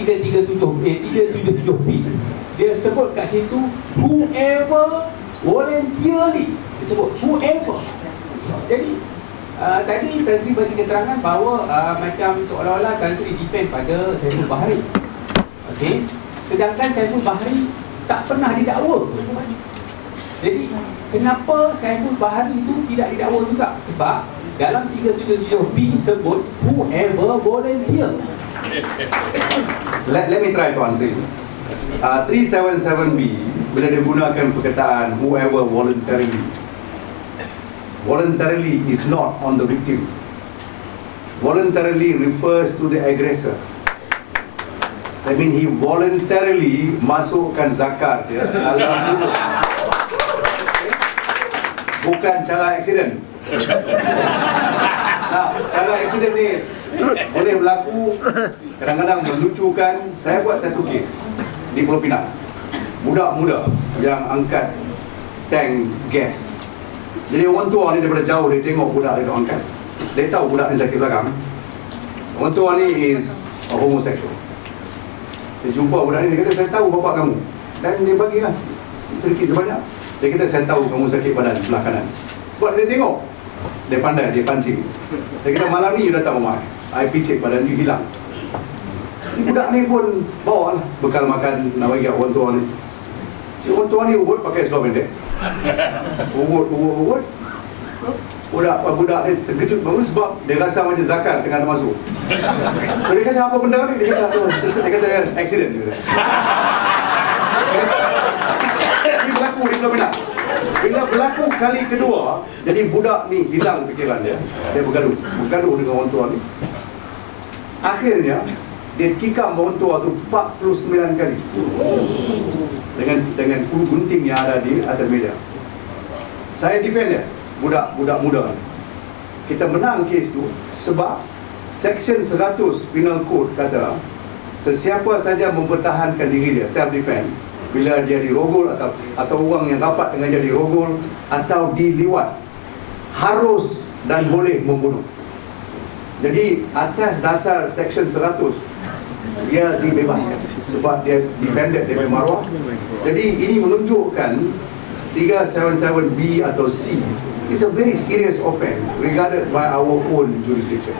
377B dia sebut kat situ whoever voluntarily, disebut whoever. Jadi tadi Tan Sri bagi keterangan bahawa macam seolah-olah Tan Sri defend pada Saiful Bahari. Okey, sedangkan Saiful Bahari tak pernah didakwa. Jadi kenapa Saiful Bahari itu tidak didakwa juga? Sebab dalam 377B sebut whoever volunteer. Let me try to answer it. 377B bila dia gunakan perkataan whoever voluntarily is not on the victim. Voluntarily refers to the aggressor. I mean he voluntarily masukkan zakat dia dalam bukan cara accident. Nah, cara accident ni boleh berlaku, kadang-kadang melucukan. Saya buat satu kes di Pulau Pinang. Budak muda yang angkat tank gas. Jadi orang tua ni daripada jauh dia tengok budak dia angkat. Dia tahu budak ni sakit belakang. Orang tua ni is a homosexual. Dia jumpa budak ni, dia kata, saya tahu bapak kamu. Dan dia bagilah sedikit sebanyak. Dia kata, saya tahu kamu sakit badan sebelah kanan. Sebab dia tengok, dia pandai, dia pancing. Dia kata, malam ni you datang rumah, I picit badan you hilang. Budak ni pun bawa lah bekal makan nak bagi orang tua ni. Orang tua ni urut pakai seluar pendek. Urut. Budak ni terkejut bangun sebab dia rasa macam zakat tengah nak masuk. Dia kata apa benda ni? Dia kata accident. Ini berlaku di Pulau Pinang. Bila berlaku kali kedua, jadi budak ni hilang fikiran dia. Dia bergaduh dengan orang tua ni. Akhirnya dia tikam orang tua tu 49 kali dengan gunting yang ada di atas meja. Saya defend dia, budak muda. Kita menang kes tu sebab Section 100 Penal Code kata sesiapa saja mempertahankan diri dia, self defense, bila dia dirogol atau orang yang dapat dengan dia dirogol atau diliwat, harus dan boleh membunuh. Jadi atas dasar Section 100 dia dibebaskan sebab dia defended dia bermaruah. Jadi ini menunjukkan 377B atau C is a very serious offence regarded by our own jurisdiction.